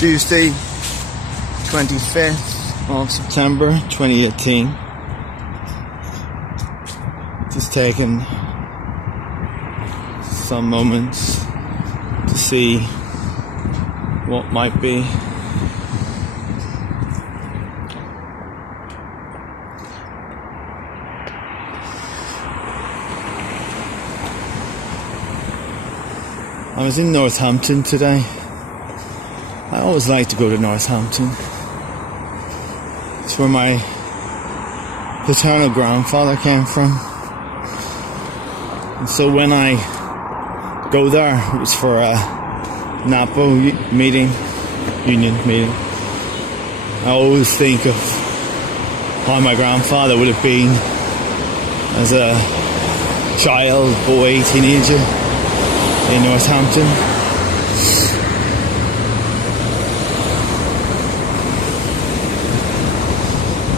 Tuesday, 25th of September 2018. Just taking some moments to see what might be. I was in Northampton today. I always like to go to Northampton. It's where my paternal grandfather came from. And so when I go there, it was for a NAPO meeting, union meeting. I always think of how my grandfather would have been as a child, boy, teenager in Northampton.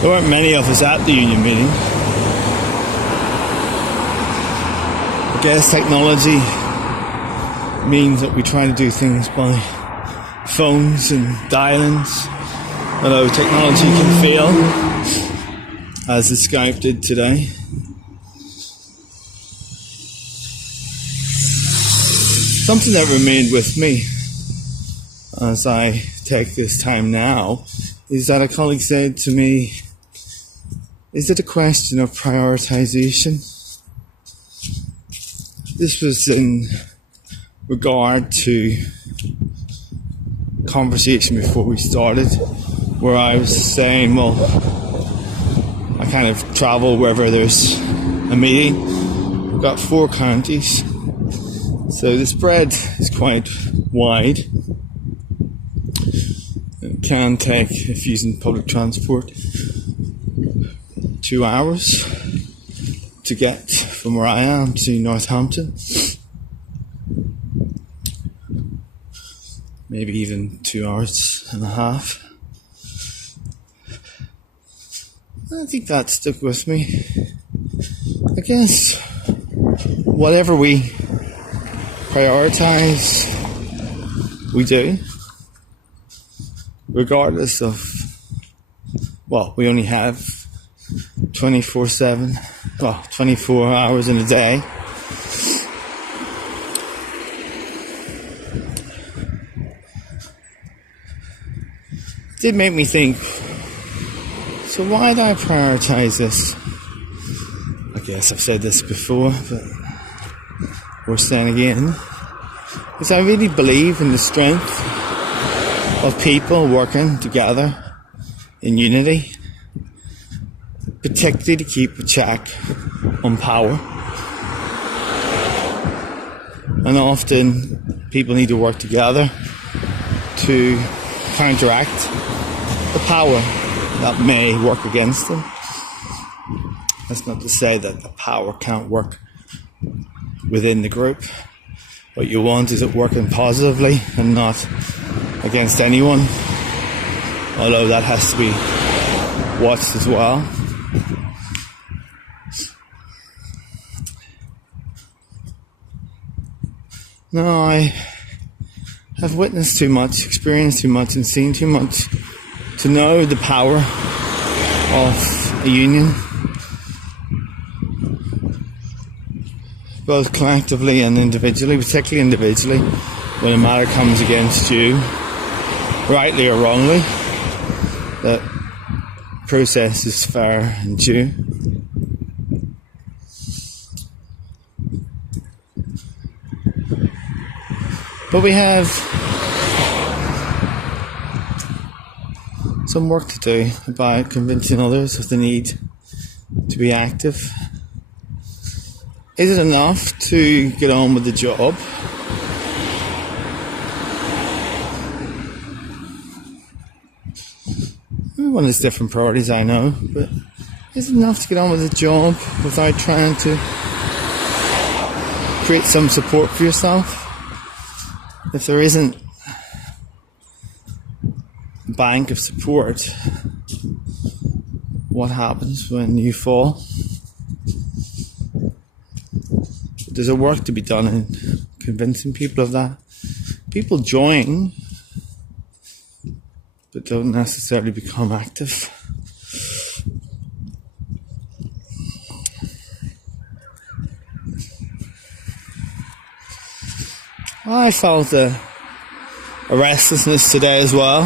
There weren't many of us at the union meeting. I guess technology means that we try to do things by phones and dial-ins, although technology can fail, as the Skype did today. Something that remained with me as I take this time now is that a colleague said to me, "Is it a question of prioritisation?" This was in regard to conversation before we started, where I was saying, well, I kind of travel wherever there's a meeting. We've got 4 counties, so the spread is quite wide. It can take, if using public transport, 2 hours to get from where I am to Northampton. Maybe even 2 hours and a half. I think that stuck with me. I guess whatever we prioritise, we do. Regardless of, well, we only have 24/7, well, 24 hours in a day. It did make me think, so why do I prioritise this? I guess I've said this before, but worth saying again. Because I really believe in the strength of people working together in unity, particularly to keep a check on power. And often people need to work together to counteract the power that may work against them. That's not to say that the power can't work within the group. What you want is it working positively and not against anyone, although that has to be watched as well. No, I have witnessed too much, experienced too much, and seen too much to know the power of a union, both collectively and individually, particularly individually, when a matter comes against you, rightly or wrongly, that process is fair and due. But we have some work to do about convincing others of the need to be active. Is it enough to get on with the job? Everyone has different priorities, I know, but is it enough to get on with the job without trying to create some support for yourself? If there isn't a bank of support, what happens when you fall? There's a work to be done in convincing people of that. People join but don't necessarily become active. I felt a restlessness today as well.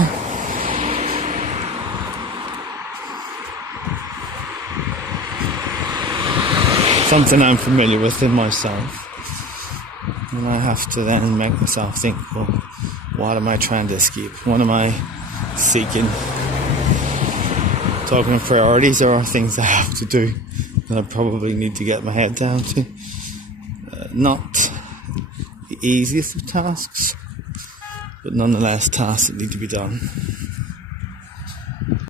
Something I'm familiar with in myself. And I have to then make myself think, well, what am I trying to escape? What am I seeking? Talking of priorities, there are things I have to do that I probably need to get my head down to. Not the easiest of tasks, but nonetheless tasks that need to be done.